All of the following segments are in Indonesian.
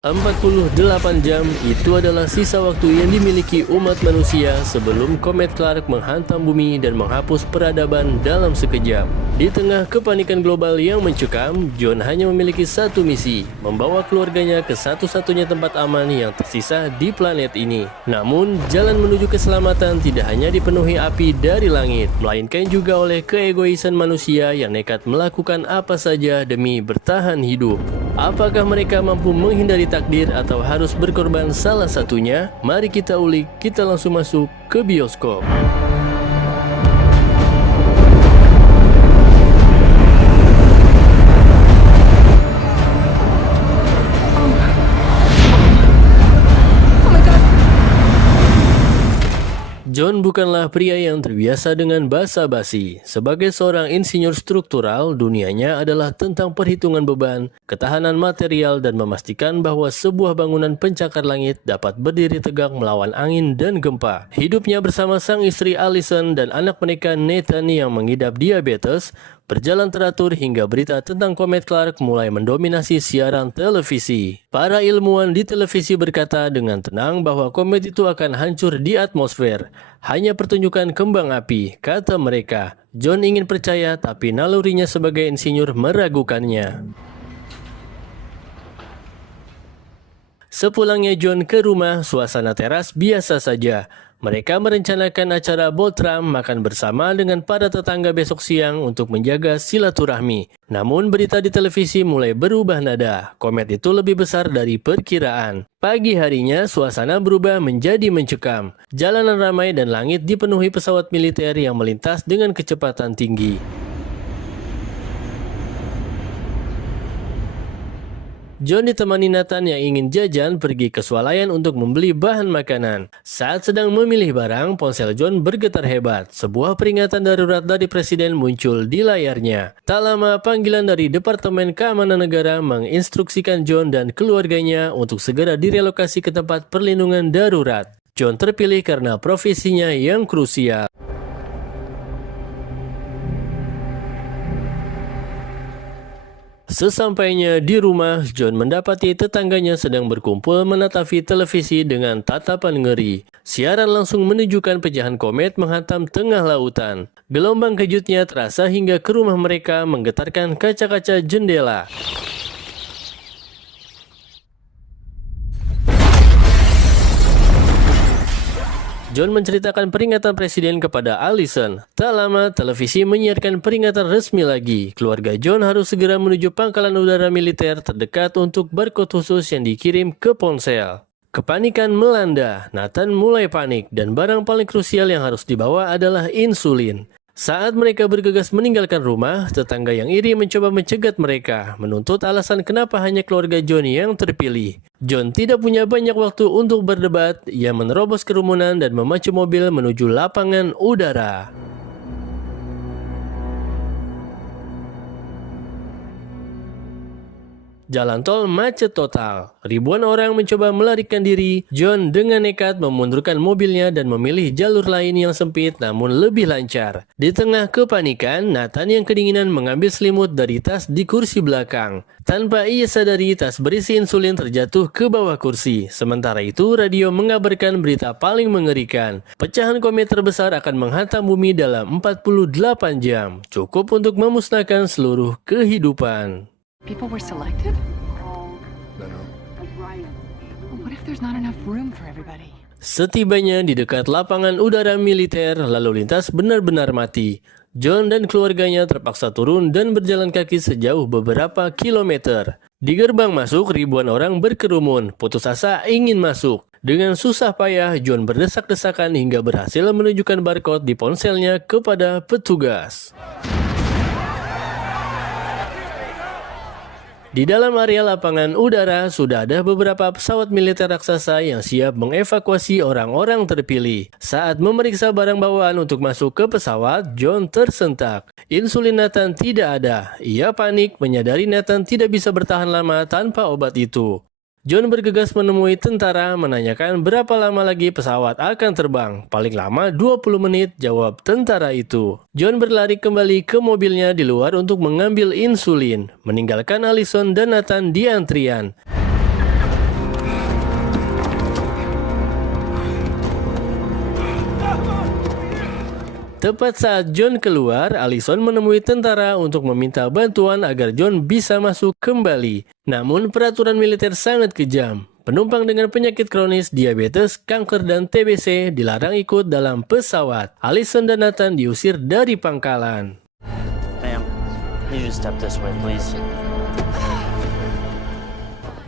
48 jam itu adalah sisa waktu yang dimiliki umat manusia sebelum komet Clark menghantam bumi dan menghapus peradaban dalam sekejap. Di tengah kepanikan global yang mencekam, John hanya memiliki satu misi, membawa keluarganya ke satu-satunya tempat aman yang tersisa di planet ini. Namun, jalan menuju keselamatan tidak hanya dipenuhi api dari langit, melainkan juga oleh keegoisan manusia yang nekat melakukan apa saja demi bertahan hidup. Apakah mereka mampu menghindari takdir atau harus berkorban salah satunya? Mari kita ulik, kita langsung masuk ke bioskop. John bukanlah pria yang terbiasa dengan basa-basi. Sebagai seorang insinyur struktural, dunianya adalah tentang perhitungan beban, ketahanan material, dan memastikan bahwa sebuah bangunan pencakar langit dapat berdiri tegak melawan angin dan gempa. Hidupnya bersama sang istri Allison dan anak mereka Nathan yang mengidap diabetes berjalan teratur hingga berita tentang komet Clark mulai mendominasi siaran televisi. Para ilmuwan di televisi berkata dengan tenang bahwa komet itu akan hancur di atmosfer. Hanya pertunjukan kembang api, kata mereka. John ingin percaya, tapi nalurinya sebagai insinyur meragukannya. Sepulangnya John ke rumah, suasana teras biasa saja. Mereka merencanakan acara Boltram makan bersama dengan para tetangga besok siang untuk menjaga silaturahmi. Namun berita di televisi mulai berubah nada. Komet itu lebih besar dari perkiraan. Pagi harinya suasana berubah menjadi mencekam. Jalanan ramai dan langit dipenuhi pesawat militer yang melintas dengan kecepatan tinggi. John ditemani Nathan yang ingin jajan pergi ke swalayan untuk membeli bahan makanan. Saat sedang memilih barang, ponsel John bergetar hebat. Sebuah peringatan darurat dari presiden muncul di layarnya. Tak lama, panggilan dari Departemen Keamanan Negara menginstruksikan John dan keluarganya untuk segera direlokasi ke tempat perlindungan darurat. John terpilih karena profesinya yang krusial. Sesampainya di rumah, John mendapati tetangganya sedang berkumpul menatapi televisi dengan tatapan ngeri. Siaran langsung menunjukkan pecahan komet menghantam tengah lautan. Gelombang kejutnya terasa hingga ke rumah mereka menggetarkan kaca-kaca jendela. John menceritakan peringatan presiden kepada Allison. Tak lama, televisi menyiarkan peringatan resmi lagi. Keluarga John harus segera menuju pangkalan udara militer terdekat untuk barcode khusus yang dikirim ke ponsel. Kepanikan melanda, Nathan mulai panik, dan barang paling krusial yang harus dibawa adalah insulin. Saat mereka bergegas meninggalkan rumah, tetangga yang iri mencoba mencegat mereka, menuntut alasan kenapa hanya keluarga John yang terpilih. John tidak punya banyak waktu untuk berdebat, ia menerobos kerumunan dan memacu mobil menuju lapangan udara. Jalan tol macet total. Ribuan orang mencoba melarikan diri. John dengan nekat memundurkan mobilnya dan memilih jalur lain yang sempit namun lebih lancar. Di tengah kepanikan, Nathan yang kedinginan mengambil selimut dari tas di kursi belakang. Tanpa ia sadari, tas berisi insulin terjatuh ke bawah kursi. Sementara itu, radio mengabarkan berita paling mengerikan. Pecahan komet terbesar akan menghantam bumi dalam 48 jam. Cukup untuk memusnahkan seluruh kehidupan. People were selected? What if there's not enough room for everybody? Setibanya di dekat lapangan udara militer, lalu lintas benar-benar mati. John dan keluarganya terpaksa turun dan berjalan kaki sejauh beberapa kilometer. Di gerbang masuk, ribuan orang berkerumun, putus asa ingin masuk. Dengan susah payah, John berdesak-desakan hingga berhasil menunjukkan barcode di ponselnya kepada petugas. Di dalam area lapangan udara, sudah ada beberapa pesawat militer raksasa yang siap mengevakuasi orang-orang terpilih. Saat memeriksa barang bawaan untuk masuk ke pesawat, John tersentak. Insulin Nathan tidak ada. Ia panik menyadari Nathan tidak bisa bertahan lama tanpa obat itu. John bergegas menemui tentara menanyakan berapa lama lagi pesawat akan terbang. Paling lama 20 menit, jawab tentara itu. John berlari kembali ke mobilnya di luar untuk mengambil insulin, meninggalkan Allison dan Nathan di antrian. Tepat saat John keluar, Allison menemui tentara untuk meminta bantuan agar John bisa masuk kembali. Namun peraturan militer sangat kejam. Penumpang dengan penyakit kronis, diabetes, kanker, dan TBC dilarang ikut dalam pesawat. Allison dan Nathan diusir dari pangkalan. Ma'am, you just step this way, please.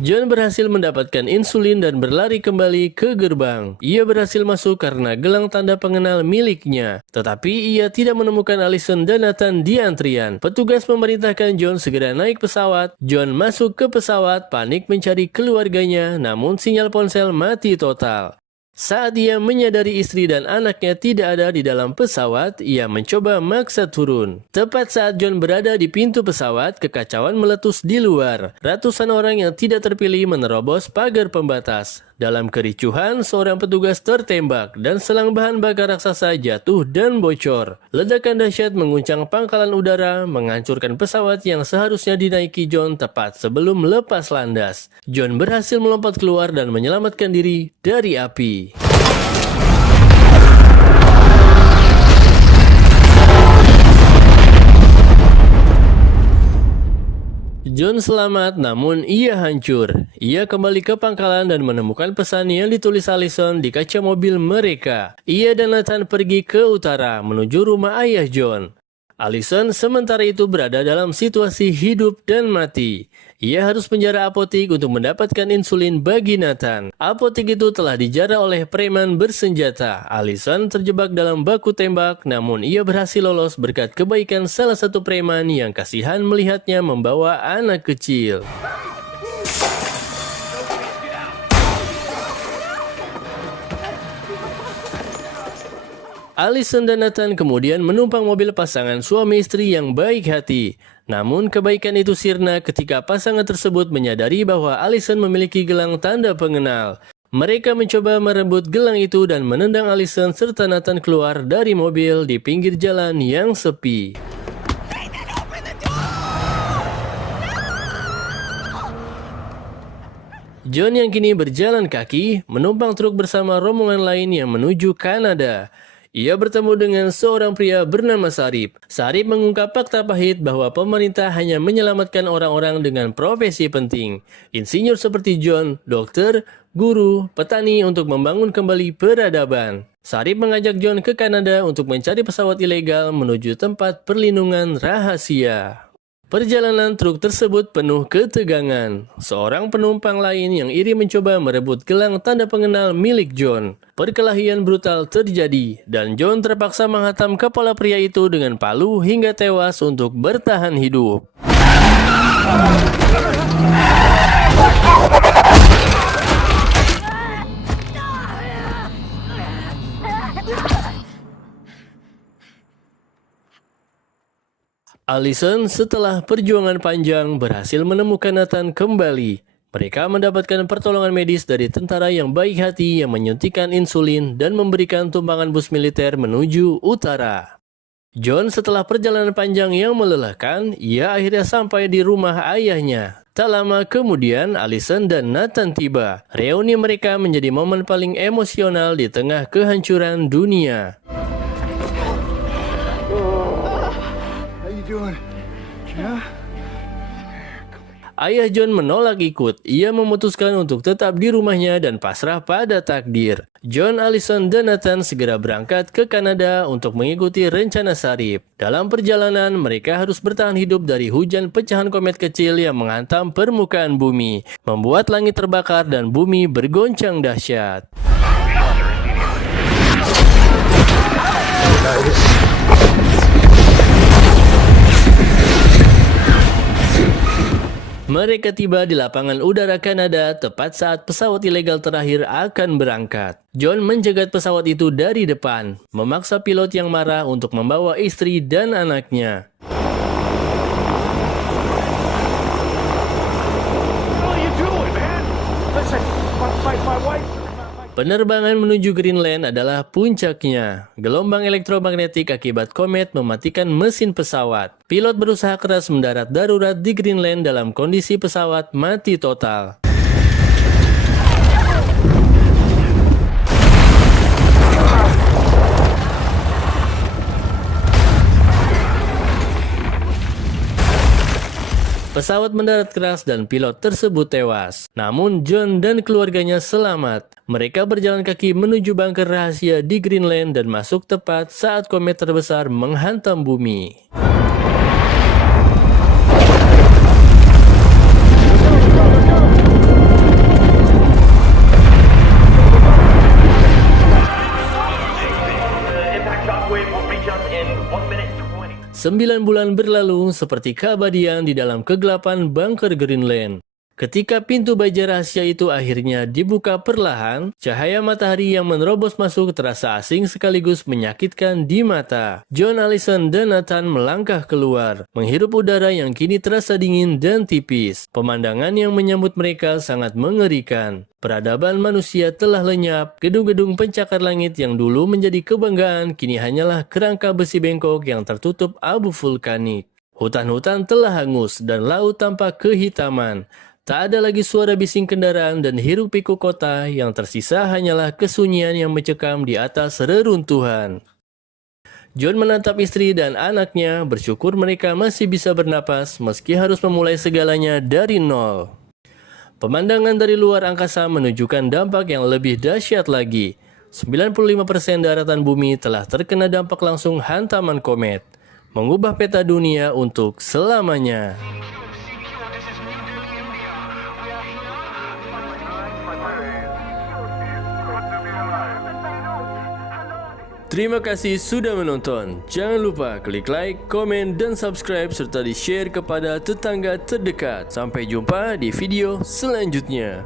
John berhasil mendapatkan insulin dan berlari kembali ke gerbang. Ia berhasil masuk karena gelang tanda pengenal miliknya. Tetapi ia tidak menemukan Allison dan Nathan di antrian. Petugas memerintahkan John segera naik pesawat. John masuk ke pesawat, panik mencari keluarganya, namun sinyal ponsel mati total. Saat ia menyadari istri dan anaknya tidak ada di dalam pesawat, ia mencoba maksa turun. Tepat saat John berada di pintu pesawat, kekacauan meletus di luar. Ratusan orang yang tidak terpilih menerobos pagar pembatas. Dalam kericuhan, seorang petugas tertembak dan selang bahan bakar raksasa jatuh dan bocor. Ledakan dahsyat mengguncang pangkalan udara, menghancurkan pesawat yang seharusnya dinaiki John tepat sebelum lepas landas. John berhasil melompat keluar dan menyelamatkan diri dari api. John selamat, namun ia hancur. Ia kembali ke pangkalan dan menemukan pesan yang ditulis Allison di kaca mobil mereka. Ia dan Nathan pergi ke utara menuju rumah ayah John. Allison sementara itu berada dalam situasi hidup dan mati. Ia harus menjara apotik untuk mendapatkan insulin bagi Nathan. Apotik itu telah dijara oleh preman bersenjata. Allison terjebak dalam baku tembak, namun ia berhasil lolos berkat kebaikan salah satu preman yang kasihan melihatnya membawa anak kecil. Allison dan Nathan kemudian menumpang mobil pasangan suami istri yang baik hati. Namun kebaikan itu sirna ketika pasangan tersebut menyadari bahwa Allison memiliki gelang tanda pengenal. Mereka mencoba merebut gelang itu dan menendang Allison serta Nathan keluar dari mobil di pinggir jalan yang sepi. John yang kini berjalan kaki menumpang truk bersama rombongan lain yang menuju Kanada. Ia bertemu dengan seorang pria bernama Sarip. Sarip mengungkap fakta pahit bahwa pemerintah hanya menyelamatkan orang-orang dengan profesi penting. Insinyur seperti John, dokter, guru, petani untuk membangun kembali peradaban. Sarip mengajak John ke Kanada untuk mencari pesawat ilegal menuju tempat perlindungan rahasia. Perjalanan truk tersebut penuh ketegangan. Seorang penumpang lain yang iri mencoba merebut gelang tanda pengenal milik John. Perkelahian brutal terjadi dan John terpaksa menghantam kepala pria itu dengan palu hingga tewas untuk bertahan hidup. Allison setelah perjuangan panjang berhasil menemukan Nathan kembali. Mereka mendapatkan pertolongan medis dari tentara yang baik hati yang menyuntikkan insulin dan memberikan tumpangan bus militer menuju utara. John setelah perjalanan panjang yang melelahkan, ia akhirnya sampai di rumah ayahnya. Tak lama kemudian, Allison dan Nathan tiba. Reuni mereka menjadi momen paling emosional di tengah kehancuran dunia. Ayah John menolak ikut. Ia memutuskan untuk tetap di rumahnya dan pasrah pada takdir. John, Allison, dan Nathan segera berangkat ke Kanada untuk mengikuti rencana Sarip. Dalam perjalanan, mereka harus bertahan hidup dari hujan pecahan komet kecil yang menghantam permukaan bumi, membuat langit terbakar dan bumi bergoncang dahsyat. Mereka tiba di lapangan udara Kanada tepat saat pesawat ilegal terakhir akan berangkat. John menjegat pesawat itu dari depan, memaksa pilot yang marah untuk membawa istri dan anaknya. Penerbangan menuju Greenland adalah puncaknya. Gelombang elektromagnetik akibat komet mematikan mesin pesawat. Pilot berusaha keras mendarat darurat di Greenland dalam kondisi pesawat mati total. Pesawat mendarat keras dan pilot tersebut tewas. Namun John dan keluarganya selamat. Mereka berjalan kaki menuju bunker rahasia di Greenland dan masuk tepat saat komet terbesar menghantam bumi. Impact shockwave will reach us in 1 minute 20. 9 bulan berlalu seperti keabadian di dalam kegelapan bunker Greenland. Ketika pintu baja rahasia itu akhirnya dibuka perlahan, cahaya matahari yang menerobos masuk terasa asing sekaligus menyakitkan di mata. John, Allison, dan Nathan melangkah keluar, menghirup udara yang kini terasa dingin dan tipis. Pemandangan yang menyambut mereka sangat mengerikan. Peradaban manusia telah lenyap, gedung-gedung pencakar langit yang dulu menjadi kebanggaan kini hanyalah kerangka besi bengkok yang tertutup abu vulkanik. Hutan-hutan telah hangus dan laut tampak kehitaman. Tak ada lagi suara bising kendaraan dan hiruk-pikuk kota, yang tersisa hanyalah kesunyian yang mencekam di atas reruntuhan. John menatap istri dan anaknya, bersyukur mereka masih bisa bernapas meski harus memulai segalanya dari nol. Pemandangan dari luar angkasa menunjukkan dampak yang lebih dahsyat lagi. 95% daratan bumi telah terkena dampak langsung hantaman komet, mengubah peta dunia untuk selamanya. Terima kasih sudah menonton. Jangan lupa klik like, komen, dan subscribe serta di-share kepada tetangga terdekat. Sampai jumpa di video selanjutnya.